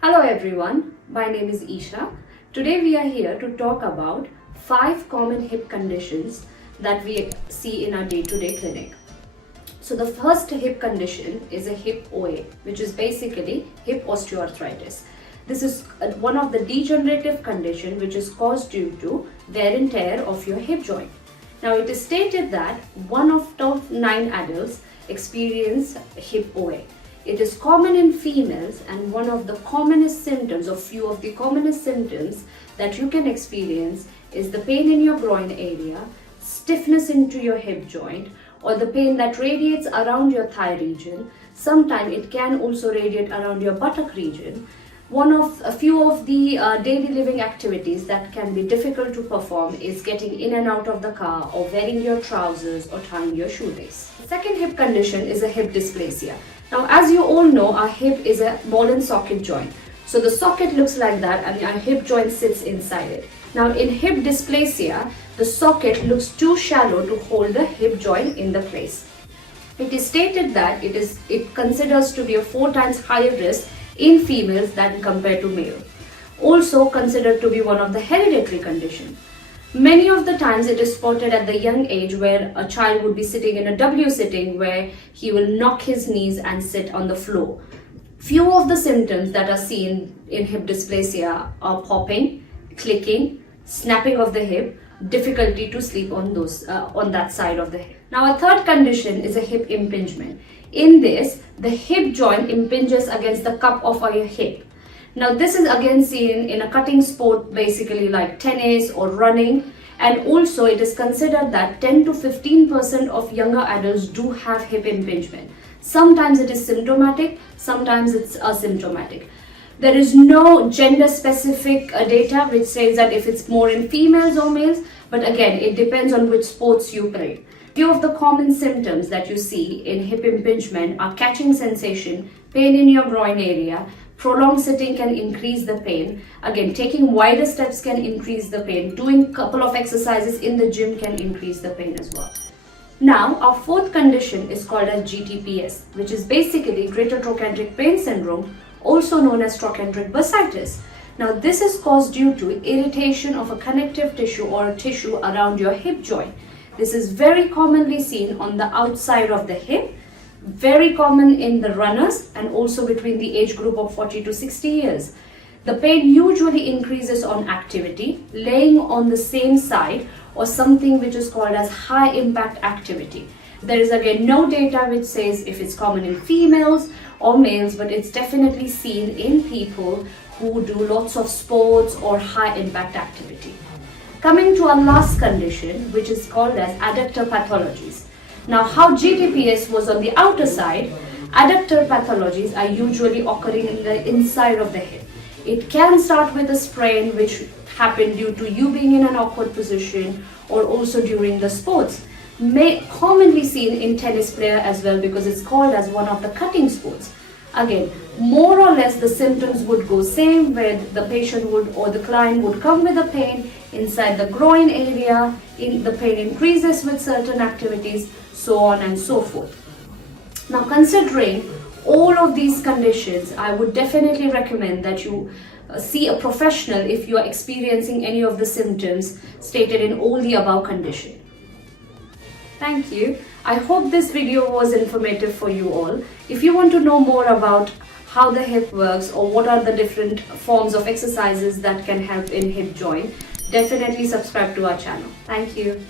Hello everyone, my name is Isha. Today we are here to talk about 5 common hip conditions that we see in our day-to-day clinic. So the first hip condition is a hip OA, which is basically hip osteoarthritis. This is one of the degenerative condition which is caused due to wear and tear of your hip joint. Now it is stated that 1 of top 9 adults experience hip OA. It is common in females, and one of the commonest symptoms, or few of the commonest symptoms that you can experience is the pain in your groin area, stiffness into your hip joint, or the pain that radiates around your thigh region. Sometimes it can also radiate around your buttock region. A few of the daily living activities that can be difficult to perform is getting in and out of the car, or wearing your trousers, or tying your shoelace. The second hip condition is a hip dysplasia. Now, as you all know, our hip is a ball and socket joint. So the socket looks like that and our hip joint sits inside it. Now in hip dysplasia, the socket looks too shallow to hold the hip joint in the place. It is stated that it considers to be a 4 times higher risk in females than compared to male. Also considered to be one of the hereditary conditions. Many of the times it is spotted at the young age, where a child would be sitting in a W sitting where he will knock his knees and sit on the floor. Few of the symptoms that are seen in hip dysplasia are popping, clicking, snapping of the hip, difficulty to sleep on that side of the hip. Now a third condition is a hip impingement. In this, the hip joint impinges against the cup of your hip. Now this is again seen in a cutting sport, basically like tennis or running, and also it is considered that 10 to 15% of younger adults do have hip impingement. Sometimes it is symptomatic, sometimes it's asymptomatic. There is no gender specific data which says that if it's more in females or males, but again it depends on which sports you play. Few of the common symptoms that you see in hip impingement are catching sensation, pain in your groin area. Prolonged sitting can increase the pain. Again, taking wider steps can increase the pain. Doing a couple of exercises in the gym can increase the pain as well. Now, our fourth condition is called as GTPS, which is basically Greater Trochanteric Pain Syndrome, also known as Trochanteric bursitis. Now, this is caused due to irritation of a connective tissue or a tissue around your hip joint. This is very commonly seen on the outside of the hip, very common in the runners, and also between the age group of 40 to 60 years. The pain usually increases on activity, laying on the same side, or something which is called as high impact activity. There is again no data which says if it's common in females or males, but it's definitely seen in people who do lots of sports or high impact activity. Coming to our last condition, which is called as adductor pathologies. Now, how GTPS was on the outer side, adductor pathologies are usually occurring in the inside of the hip. It can start with a sprain which happened due to you being in an awkward position, or also during the sports. Commonly seen in tennis player as well, because it's called as one of the cutting sports. Again, more or less the symptoms would go same, where the patient would or the client would come with a pain inside the groin area, the pain increases with certain activities, so on and so forth. Now, considering all of these conditions, I would definitely recommend that you see a professional if you are experiencing any of the symptoms stated in all the above conditions. Thank you. I hope this video was informative for you all. If you want to know more about how the hip works, or what are the different forms of exercises that can help in hip joint, definitely subscribe to our channel. Thank you.